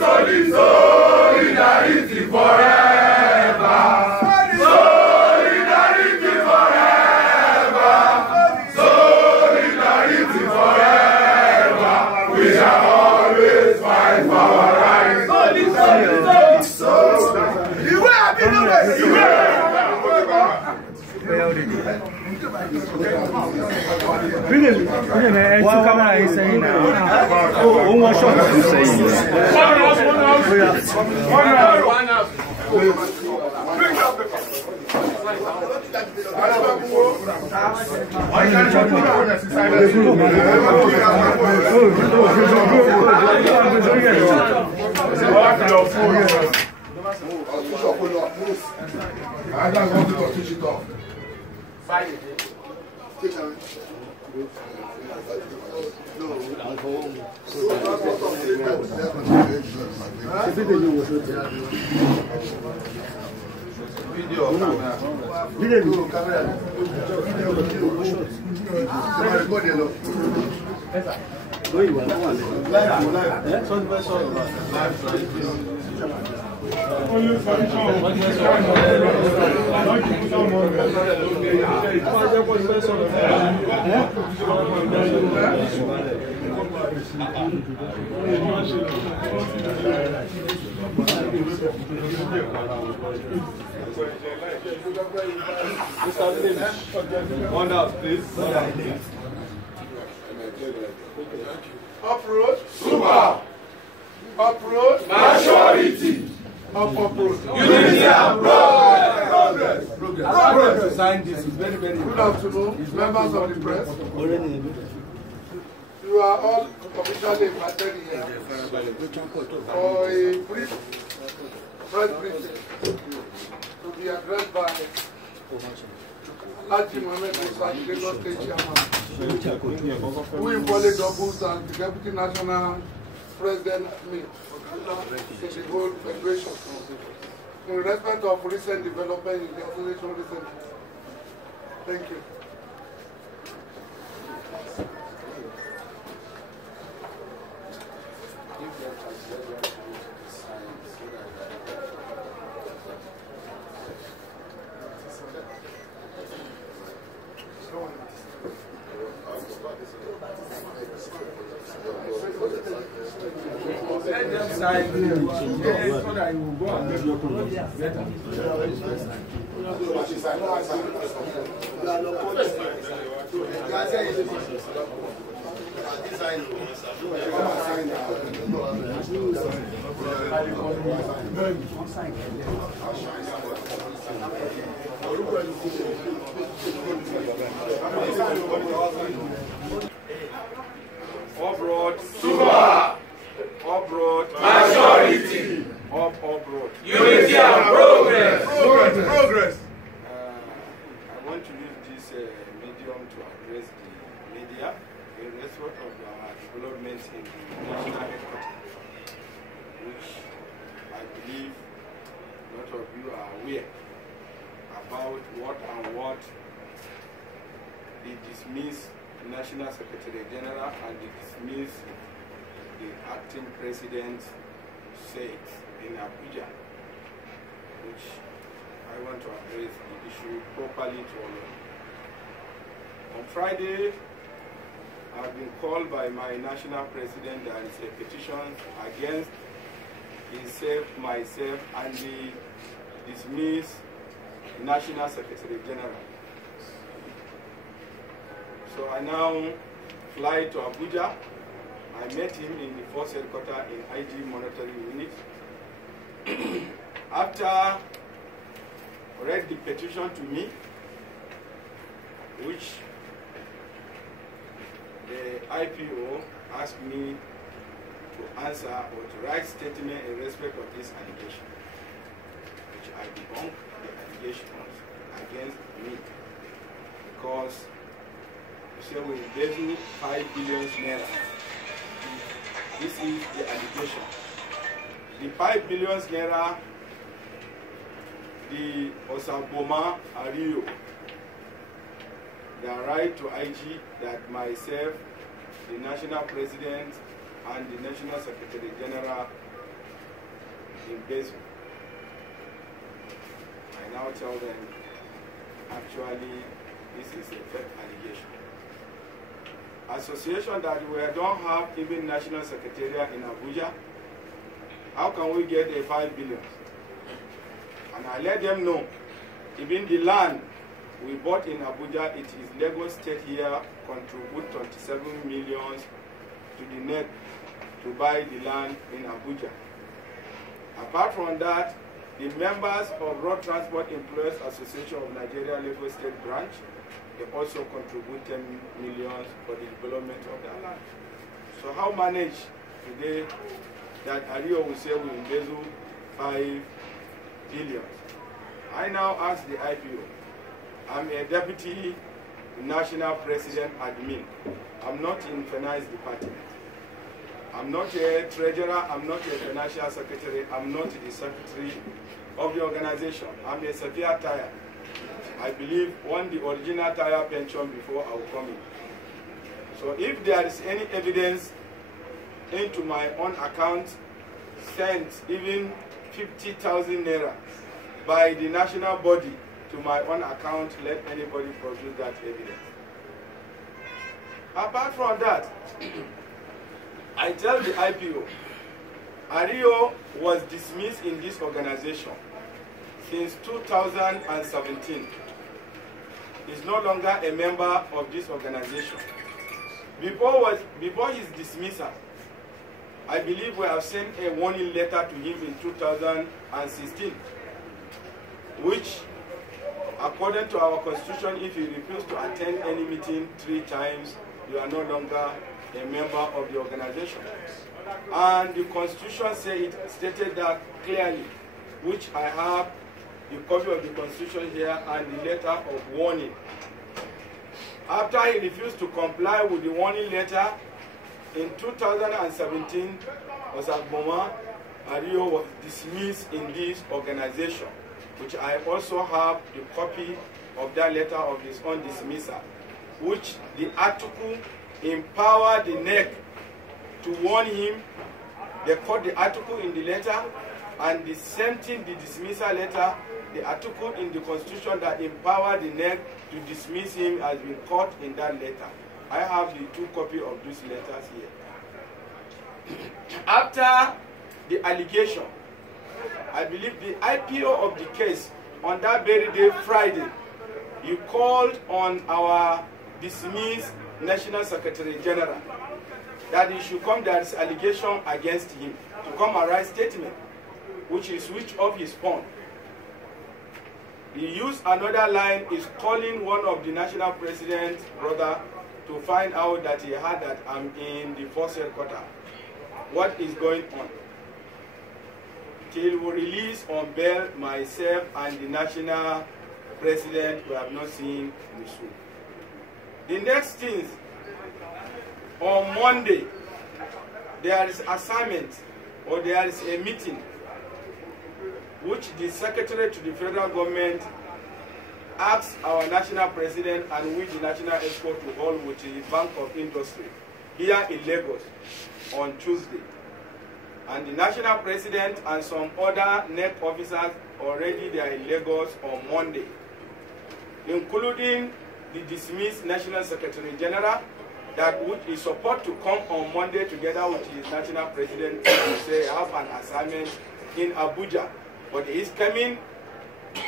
Solidarity forever. Solidarity forever. Solidarity forever. We shall always fight for our rights. I just want to touch it off. One out, please. Uproad, super. Uproad, majority. Uproad, unity and progress. Progress. Sign this is very, very Good afternoon, members of the press. You are all officially invited here for a brief press briefing to be addressed by Haji Mohammed Musa, the Lagos State Chairman, who equally doubles as the Deputy National President in the whole Federation, in respect of recent development in the association recently. Thank you. Let them sign so that you will go and get your progress. Uproad, super. Uproad, majority. Uproad, Unity and progress. Progress. I want to use this medium to address the media in respect of our developments in the national headquarters, which I believe a lot of you are aware about what the dismissed National Secretary General and the dismissed the acting president said in Abuja, which I want to address the issue properly to all of you. On Friday, I've been called by my national president. There is a petition against himself, myself, and the dismissed National Secretary General. So I now fly to Abuja. I met him in the force headquarters in IG Monitoring Unit. After read the petition to me, which the IPO asked me to answer or to write statement in respect of this allegation, which I debunk the allegations against me, because you say we embezzle 5 billion naira. This is the allegation. The 5 billion naira, the Osaboma Ario, the right to IG that myself, the national president, and the national secretary general in Bezu. I now tell them, actually, this is a fake allegation. Association that we don't have even national secretariat in Abuja, how can we get a 5 billion? And I let them know, even the land we bought in Abuja, it is Lagos State here, contribute 27 million to the net to buy the land in Abuja. Apart from that, the members of Road Transport Employers Association of Nigeria Lagos State branch, they also contribute 10 million for the development of that land. So how manage today that Ario will say we embezzle 5 billion? I now ask the IPO. I'm a deputy national president admin. I'm not in finance department. I'm not a treasurer, I'm not a financial secretary, I'm not the secretary of the organization. I'm a severe tire. I believe won the original tire pension before I will come in. So if there is any evidence into my own account sent even 50,000 naira by the national body to my own account, let anybody produce that evidence. Apart from that, I tell the IPO, Ario was dismissed in this organization since 2017. He's no longer a member of this organization. Before his dismissal, I believe we have sent a warning letter to him in 2016, which, according to our constitution, if you refuse to attend any meeting 3 times, you are no longer a member of the organization. And the constitution stated that clearly, which I have the copy of the constitution here and the letter of warning. After he refused to comply with the warning letter, in 2017, Osagboma Ario was dismissed in this organization, which I also have the copy of that letter of his own dismissal, which the article empowered the NEC to warn him. They put the article in the letter, and the same thing, the dismissal letter, the article in the constitution that empowered the NEC to dismiss him has been caught in that letter. I have the 2 copies of these letters here. After the allegation, I believe the IPO of the case, on that very day, Friday, you called on our dismissed National Secretary General that he should come, there is allegation against him, to come and write statement, which he switched off his phone. He used another line, is calling one of the national president's brother to find out that he heard that I'm in the force headquarters. What is going on? Till we release on bail myself and the national president, we have not seen Musu. The next thing, on Monday, there is assignment or there is a meeting which the secretary to the federal government asked our national president and which the national export to hold with the Bank of Industry here in Lagos on Tuesday. And the national president and some other NEC officers already they are in Lagos on Monday, including the dismissed National Secretary General, that which is supposed to come on Monday together with his national president to say have an assignment in Abuja. But he is coming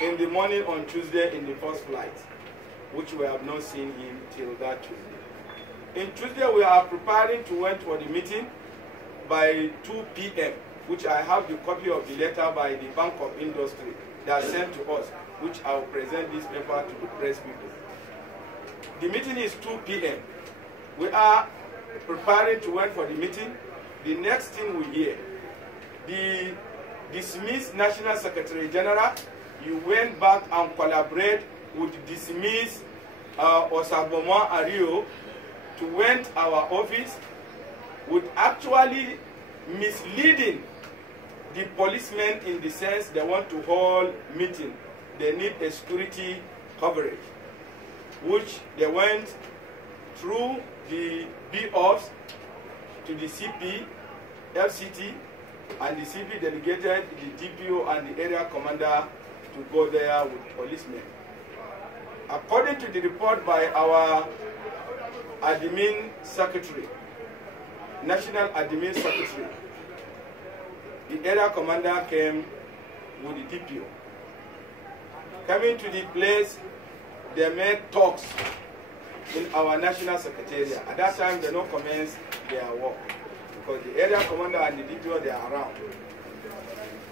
in the morning on Tuesday in the first flight, which we have not seen him till that Tuesday. In Tuesday, we are preparing to went for the meeting by 2 p.m., which I have the copy of the letter by the Bank of Industry that sent to us, which I will present this paper to the press people. The meeting is 2 p.m. We are preparing to went for the meeting. The next thing we hear, the dismissed National Secretary General, you went back and collaborate with dismissed Osagboma Ario to went our office with actually misleading the policemen in the sense they want to hold meeting. They need a security coverage, which they went through the B-Ops to the CP, FCT, and the CP delegated the DPO and the area commander to go there with policemen. According to the report by our admin secretary, national admin secretary, the area commander came with the DPO. Coming to the place, they made talks in our national secretariat. At that time, they don't commence their work because the area commander and the DPO, they are around.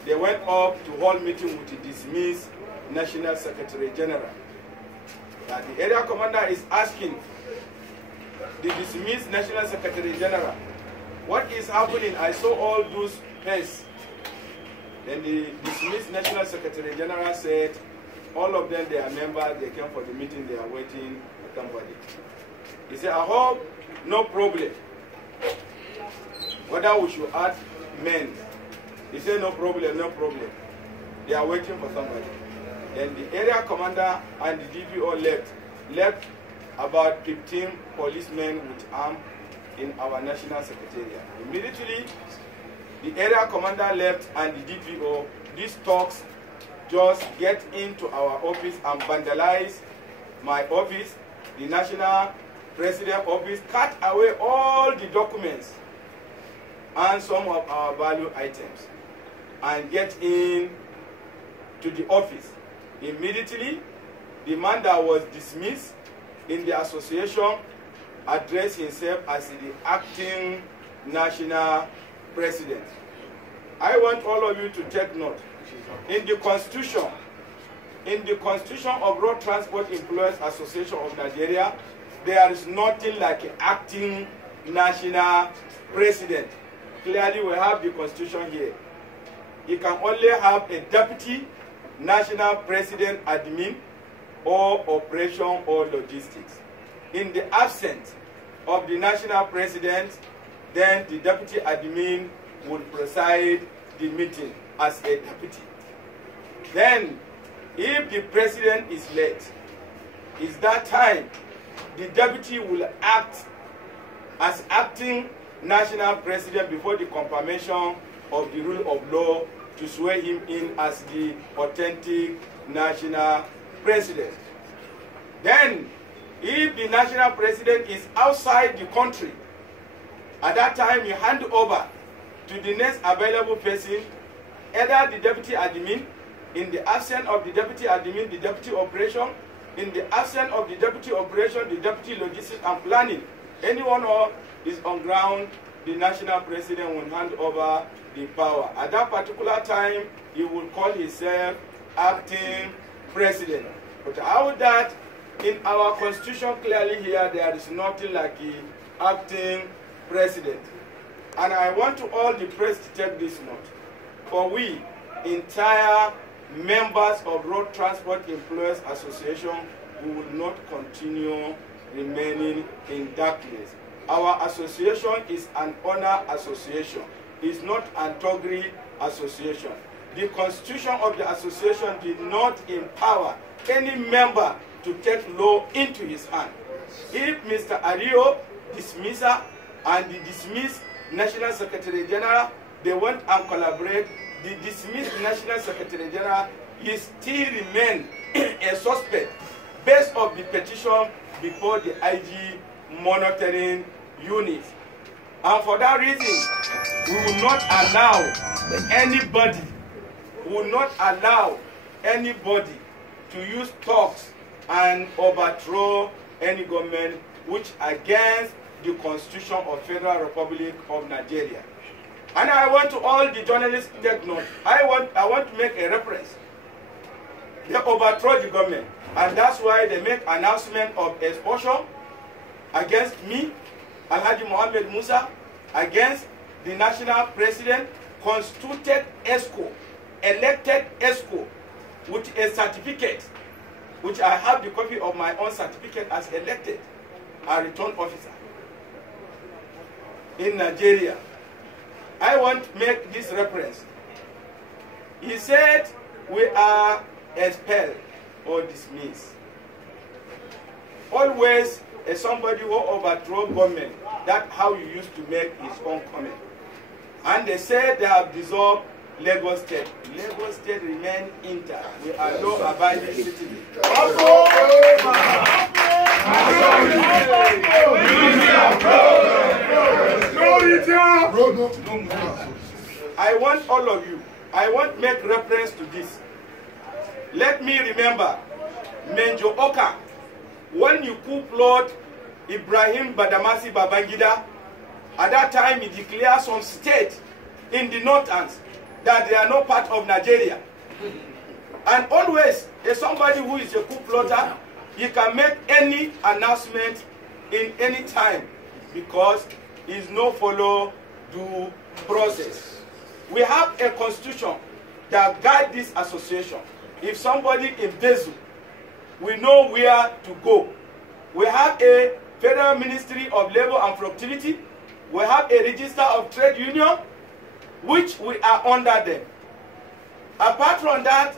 They went up to hold meeting with the dismissed National Secretary General. And the area commander is asking the dismissed National Secretary General, what is happening? I saw all those faces. Then the dismissed National Secretary General said, all of them, they are members, they came for the meeting, they are waiting for somebody. He said, I hope no problem. Whether we should add men. He said, no problem, no problem. They are waiting for somebody. Then the area commander and the DPO left about 15 policemen with arms in our national secretariat. Immediately, the area commander left and the DPO, these talks just get into our office and vandalize my office, the national president office, cut away all the documents and some of our value items and get in to the office. Immediately, the man that was dismissed in the association addressed himself as the acting national president. I want all of you to take note. In the Constitution of Road Transport Employees Association of Nigeria, there is nothing like an acting national president. Clearly, we have the Constitution here. You can only have a deputy national president admin or operation or logistics. In the absence of the national president, then the deputy admin will preside the meeting as a deputy. Then, if the president is late, it's that time the deputy will act as acting national president before the confirmation of the rule of law to swear him in as the authentic national president. Then, if the national president is outside the country, at that time you hand over to the next available person, either the deputy admin, in the absence of the deputy admin, the deputy operation, in the absence of the deputy operation, the deputy logistics and planning. Anyone who is on ground, the national president will hand over the power. At that particular time, he will call himself acting president. But how that, in our constitution clearly here, there is nothing like the acting president. And I want to all the press to take this note. For we, entire members of Road Transport Employees Association, we will not continue remaining in darkness. Our association is an honor association. It's not an toggery association. The constitution of the association did not empower any member to take law into his hand. If Mr. Ario, dismisser, and the dismissed National Secretary General, they went and collaborate, the dismissed National Secretary General, he still remain a suspect based on the petition before the IG monitoring unit. And for that reason, we will not allow anybody to use talks and overthrow any government which against the Constitution of Federal Republic of Nigeria. And I want to all the journalists take note. I want to make a reference. They overthrow the government, and that's why they make announcement of exposure against me, Alhaji Mohammed Musa, against the national president, constituted ESCO, elected ESCO, with a certificate, which I have the copy of my own certificate as elected, a return officer in Nigeria. I want to make this reference. He said we are expelled or dismissed. Always somebody who overthrow government, that's how you used to make his own comment. And they said they have dissolved Lagos State. Lagos State remain intact. We are law-abiding citizens. I want all of you, I want to make reference to this. Let me remember, Menjo Oka, when you coup plot Ibrahim Badamasi Babangida, at that time he declared some state in the northern that they are not part of Nigeria. And always, if somebody who is a coup plotter, he can make any announcement in any time because he is no follow due process. We have a constitution that guides this association. If somebody embezzles, we know where to go. We have a Federal Ministry of Labor and Productivity. We have a register of trade union, which we are under them. Apart from that,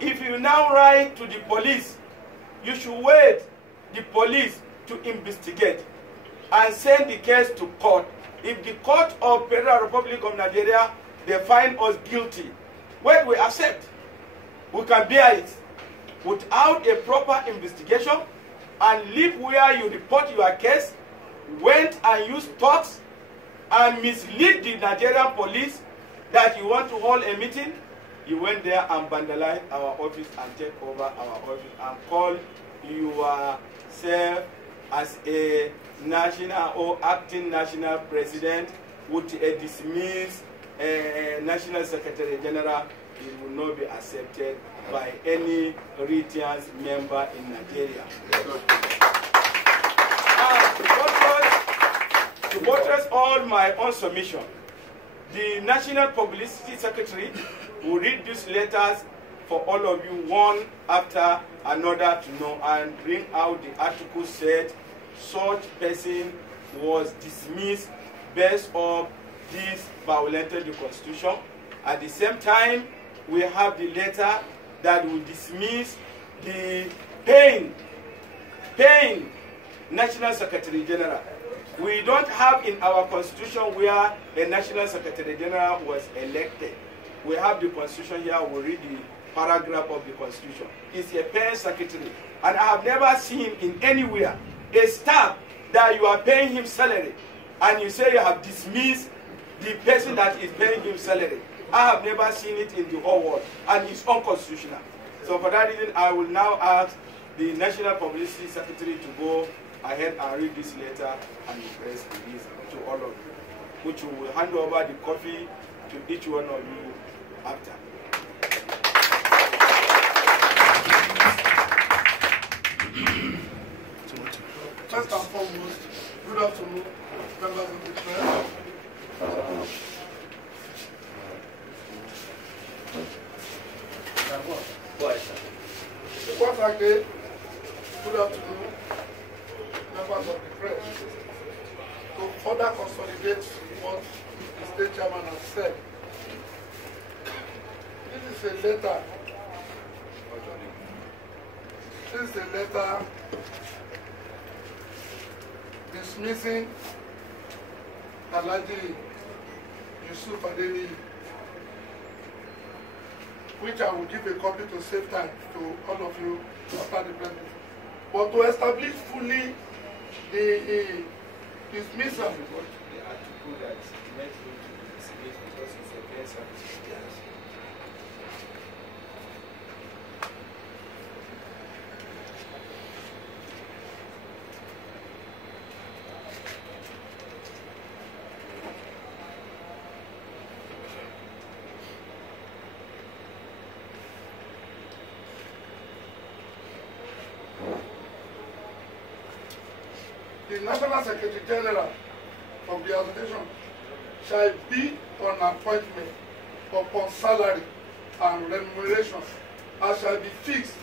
if you now write to the police, you should wait the police to investigate and send the case to court. If the court of Federal Republic of Nigeria, they find us guilty, well, we accept. We can bear it without a proper investigation and leave where you report your case, went and used talks and mislead the Nigerian police that you want to hold a meeting. You went there and vandalized our office and take over our office and call yourself as a national or acting national president with a dismissed national secretary general. It will not be accepted by any retail member in Nigeria. To buttress all my own submission, the National Publicity Secretary will read these letters for all of you one after another to know and bring out the article said such person was dismissed based on this violated the Constitution. At the same time, we have the letter that will dismiss the paying National Secretary General. We don't have in our Constitution where a National Secretary General was elected. We have the Constitution here, we read the paragraph of the Constitution. It's a paying secretary. And I have never seen in anywhere a staff that you are paying him salary and you say you have dismissed the person that is paying him salary. I have never seen it in the whole world, and it's unconstitutional. So for that reason, I will now ask the National Publicity Secretary to go ahead and read this letter and press release to all of you, which we will hand over the copy to each one of you after. First and foremost, good afternoon, members of the press. Once again, good afternoon, members of the press. To further consolidate what the state chairman has said, this is a letter. This is a letter dismissing Alhaji Yusuf Adeniyi, which I will give a copy to save time to all of you after the presentation. But to establish fully the dismissal. The article that meant him to be dismissed because it's against service. The National Secretary General of the association shall be on appointment upon salary and remuneration as shall be fixed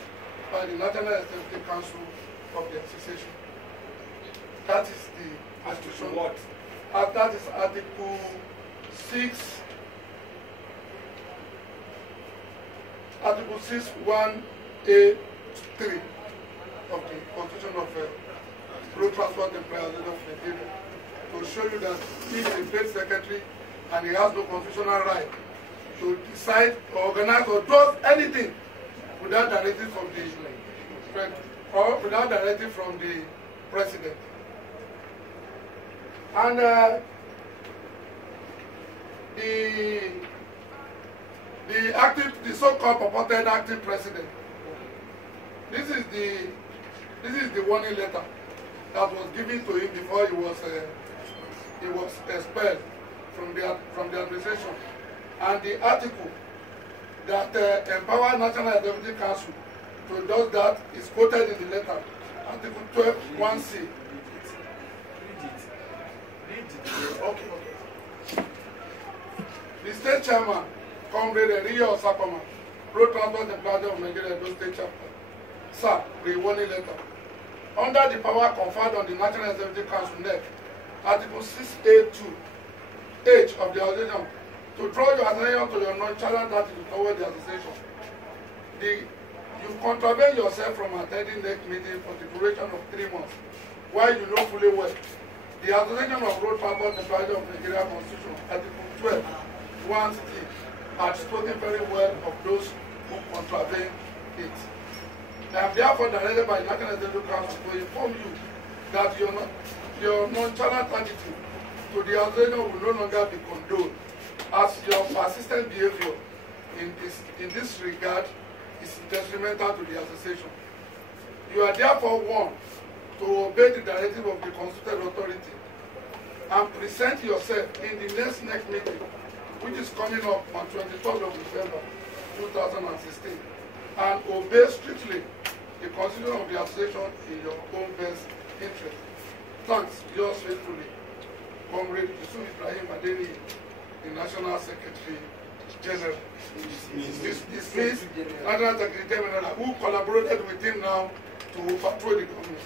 by the National Executive Council of the association. That is the constitution. What? That is Article 6. Article 6, 1A 3 of the Constitution of Road Transport and Employers of Nigeria, to show you that he is a state secretary and he has no constitutional right to decide or organize or do anything without directive from the president. And the so-called purported acting president. This is the warning letter that was given to him before he was expelled from the administration, and the article that empower National Executive Council to do that is quoted in the letter. Article 12(1)(c). Okay. The state chairman, Comrade Rio Sakoma, Road Transport Employer of Nigeria, Edo State Chapter. Sir, the warning letter. Under the power conferred on the National Executive Council NEC, Article 6A2H of the association, to draw your attention to your nonchalant attitude toward the association. You contravene yourself from attending NEC meeting for the duration of 3 months, while you know fully well the Association of Road Transport Employees of Nigeria Constitution, Article 12(1)(c), had spoken very well of those who contravene it. I am therefore directed by the National Executive Council to inform you that your nonchalant attitude to the association will no longer be condoned, as your persistent behavior in this regard is detrimental to the association. You are therefore warned to obey the directive of the constituted authority and present yourself in the next NEC meeting, which is coming up on 23rd of December 2016, and obey strictly the constitution of the association in your own best interest. Thanks, yours faithfully, Comrade Yusuf Ibrahim Adeni, the National Secretary General. Dismissed National Secretary General, who collaborated with him now to overthrow the government.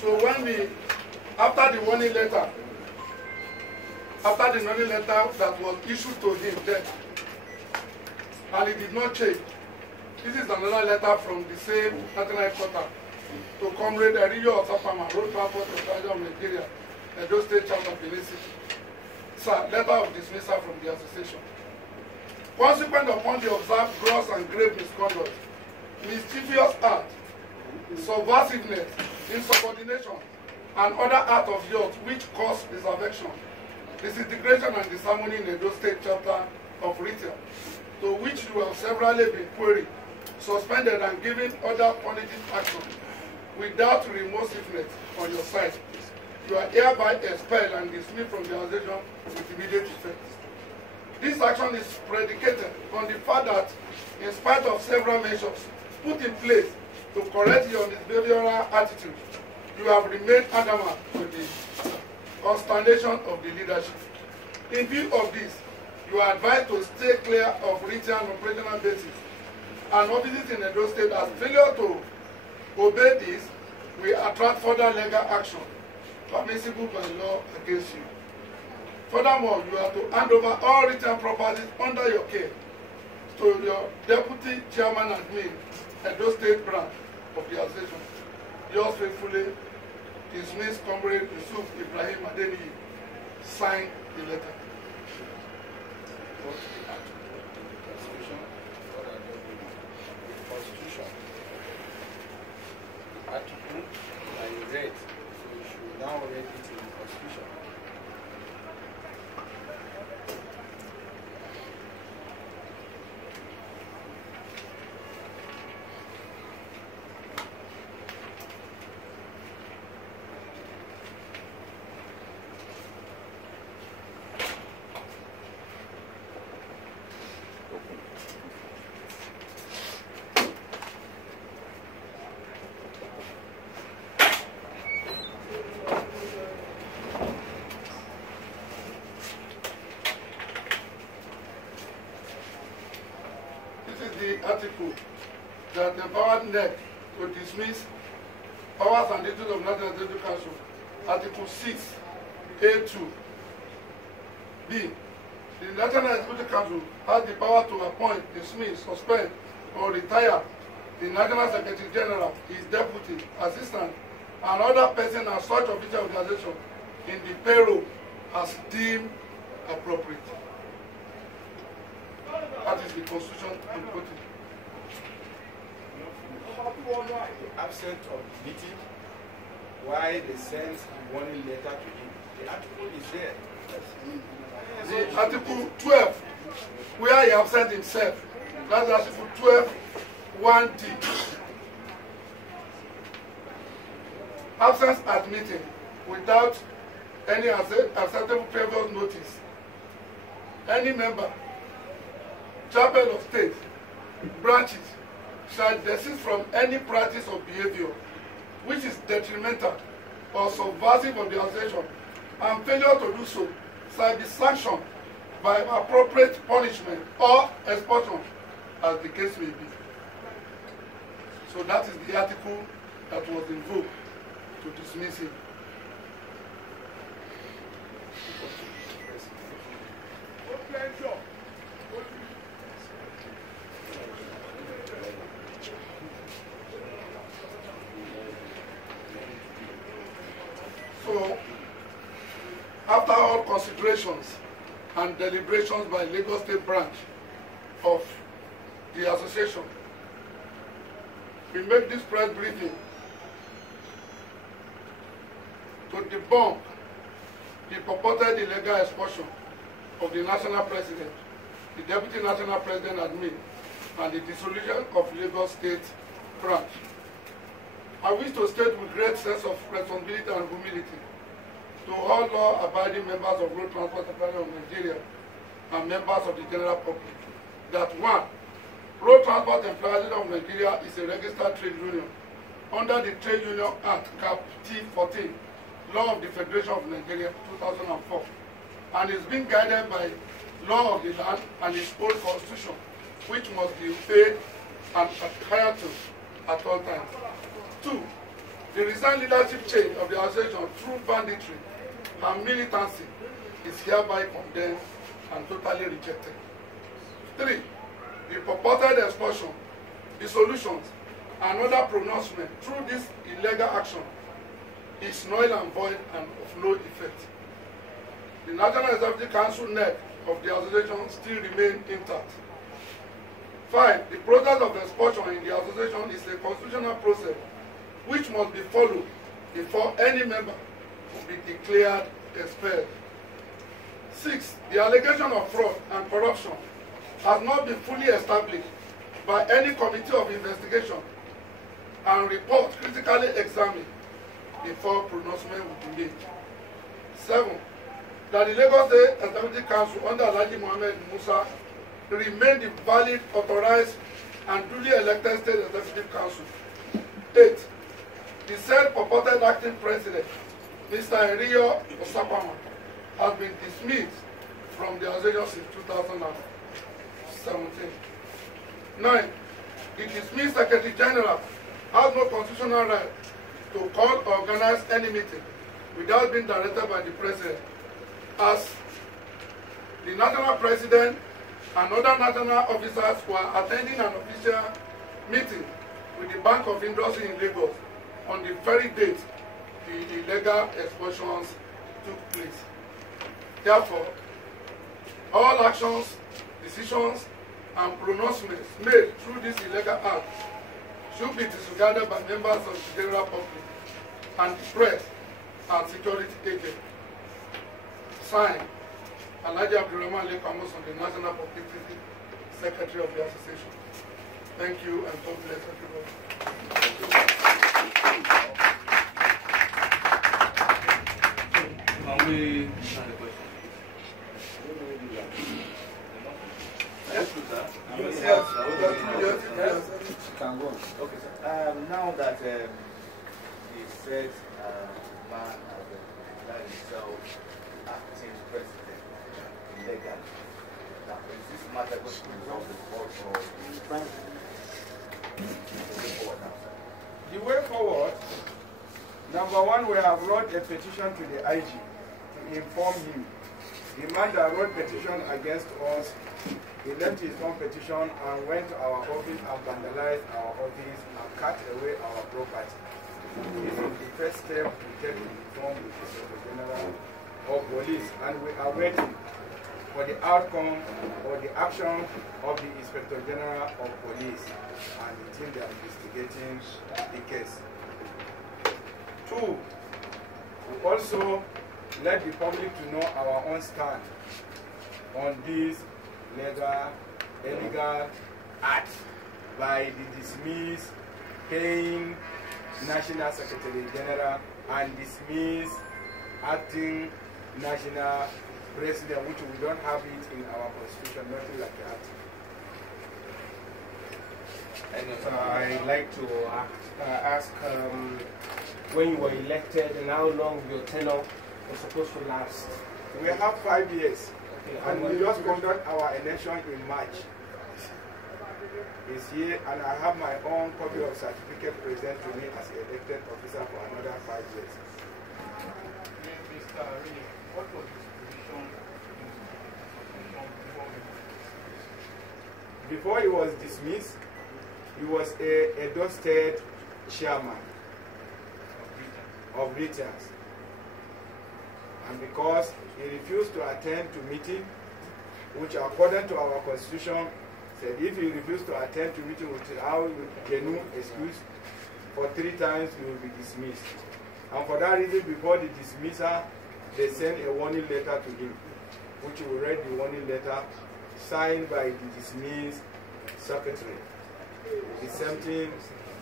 So when after the warning letter that was issued to him then, and he did not change, this is another letter from the same national headquarters to Comrade Rio Osapama, Road Transport Employer of Nigeria, Edo State Chapter, Benin City. Sir, letter of dismissal from the association. Consequent upon the observed gross and grave misconduct, mischievous act, subversiveness, insubordination, and other acts of yours which cause disaffection, disintegration, and disharmony in the Edo State Chapter of Retail, to which you have severally been queried, suspended, and given other punitive action without remorsiveness on your side. You are hereby expelled and dismissed from the organization with immediate effect. This action is predicated on the fact that, in spite of several measures put in place to correct your behavioral attitude, you have remained adamant with the consternation of the leadership. In view of this, you are advised to stay clear of retail and operational basis and offices in Edo State, as failure to obey this will attract further legal action permissible by law against you. Furthermore, you are to hand over all retail properties under your care to your Deputy Chairman Admin, Edo State branch of the association. Yours faithfully, dismissed Comrade Yusuf Ibrahim Adeni. Sign the letter. Article that you read, so you should now read it in the Constitution. the article that empowered NEC to dismiss powers and duties of National Executive Council. Article 6, A2. B. The National Executive Council has the power to appoint, dismiss, suspend, or retire the National Secretary General, his deputy, assistant, and other person and such official organization in the payroll as deemed appropriate. That is the Constitution I'm quoting. Absent of the meeting, why they sent warning letter to him. The article is there. The Article 12, where he absent himself. That's Article 12, 1D. Absence at meeting without any acceptable previous notice. Any member, chapel of state, branches, shall desist from any practice or behavior which is detrimental or subversive of the organization, and failure to do so shall be sanctioned by appropriate punishment or expulsion, as the case may be. So that is the article that was invoked to dismiss him. So, after all considerations and deliberations by Lagos State Branch of the association, we make this press briefing to debunk the purported illegal expulsion of the national president, the deputy national president admin, and the dissolution of Lagos State Branch. I wish to state with great sense of responsibility and humility to all law-abiding members of Road Transport Authority of Nigeria and members of the general public that 1. Road Transport Employees of Nigeria is a registered trade union under the Trade Union Act Cap T14, Law of the Federation of Nigeria 2004, and is being guided by law of the land and its own constitution, which must be obeyed and adhered to at all times. 2. The recent leadership change of the association through banditry and militancy is hereby condemned and totally rejected. 3. The purported expulsion, dissolutions, and other pronouncement through this illegal action is null and void and of no effect. The National Executive Council NEC of the association still remain intact. 5. The process of expulsion in the association is a constitutional process which must be followed before any member will be declared expelled. 6. The allegation of fraud and corruption has not been fully established by any committee of investigation and report critically examined before pronouncement will be made. 7. That the Lagos State Executive Council under Alhaji Mohammed Musa remain the valid, authorized, and duly elected State Executive Council. 8. The said purported acting president, Mr. Enriyo Osapama, has been dismissed from the association since 2017. 9. The dismissed Secretary General has no constitutional right to call or organize any meeting without being directed by the President, as the National President and other national officers were attending an official meeting with the Bank of Industry in Lagos on the very date the illegal expulsions took place. Therefore, all actions, decisions, and pronouncements made through this illegal act should be disregarded by members of the general public and the press and security agents. Signed, Alhaji Abdulrahman Lekamos, the National Publicity Secretary of the Association. Thank you, and God bless everyone. Can we have a question? Okay, sir. Now that he said man has declared himself acting president illegally, now is this matter going to be resolved in court, or the way forward now? The way forward, number one, we have wrote a petition to the IG to inform him. The man that wrote petition against us, he left his own petition and went to our office and vandalized our office and cut away our property. This is the first step we take to inform the Inspector General of Police, and we are waiting for the outcome or the action of the Inspector General of Police and the team that are investigating the case. Two, we also let the public to know our own stand on this illegal act by the dismiss paying National Secretary General and dismiss acting National President, which we don't have it in our constitution, nothing like that. I'd like to ask, when you were elected and how long your tenure was supposed to last? We have 5 years, Okay, and we just conduct our election in March this year, and I have my own copy of certificate present to me as elected officer for another 5 years. Mr. Rini, what was his position Before he was dismissed, he was a Edo State chairman of Returns. And because he refused to attend to meeting, which according to our constitution said if he refused to attend to meeting without genuine excuse, for 3 times he will be dismissed. And for that reason, before the dismissal, they sent a warning letter to him, which we read the warning letter signed by the dismissed secretary. The same thing,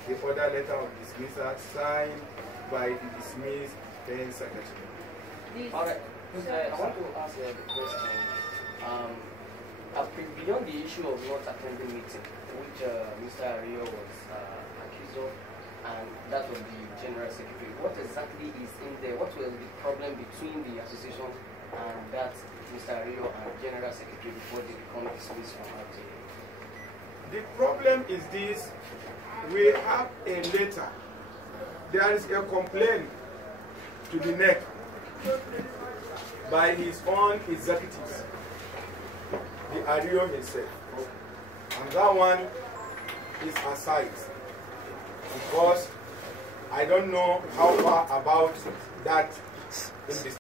the other letter of dismissal signed by the dismissed then secretary. All right, I want to ask the question. Beyond the issue of not attending meeting, which Mr. Ario was accused of, and that of the General Secretary, what exactly is in there? What was the problem between the association and that Mr. Ario and General Secretary before they become dismissed from RTA? The problem is this: we have a letter. There is a complaint to the NEC by his own executives, the Ario himself. And that one is aside, because I don't know how far about that in this.